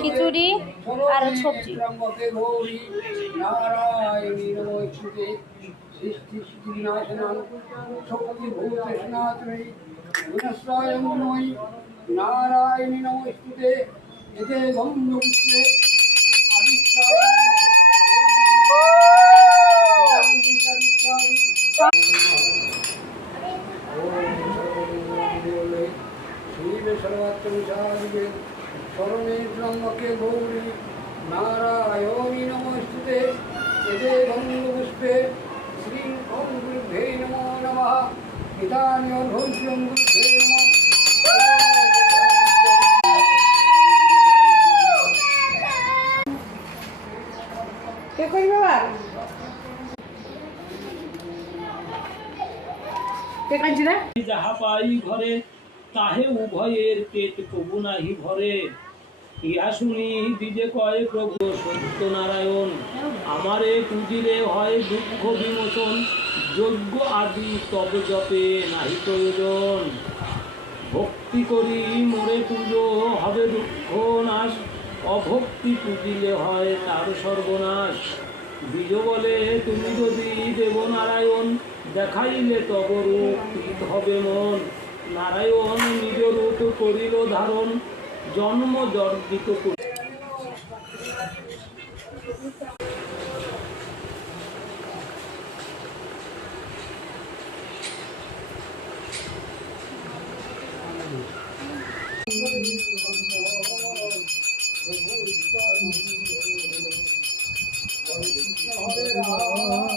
খিচুড়ি আর সবজি। नारायणी नमोस्तुते यते गंधपुष्पे शरणे त्र्यंबके गौरी नारायणी नमोस्तुते यते गंधपुष्पे श्री ओम गुरुभ्ये नमो नमः पितामह भूष्यं गुरुभ्ये नमः। কে করি বাবা কে কাঁদছি না যাহা পাই ঘরে তাহে উভয়ের পেট কবু নাহি ভরে। ইহা শুনি দিজে কয় প্রভু সত্যনারায়ণ আমারে পুজিলে হয় দুঃখ বিমোচন। যজ্ঞ আদি তব জপে নাহি প্রয়োজন। ভক্তি করি মোরে পুজো হবে দুঃখ নাশ। অভক্তি পুজিলে হয় তার সর্বনাশ। বীজ বলে তুমি যদি দেবনারায়ণ দেখাইলে তব রূপ প্রীত হবে মন। নারায়ণ নিজ রূপ করিল ধারণ জন্ম জর্জিত করি। Hare Rama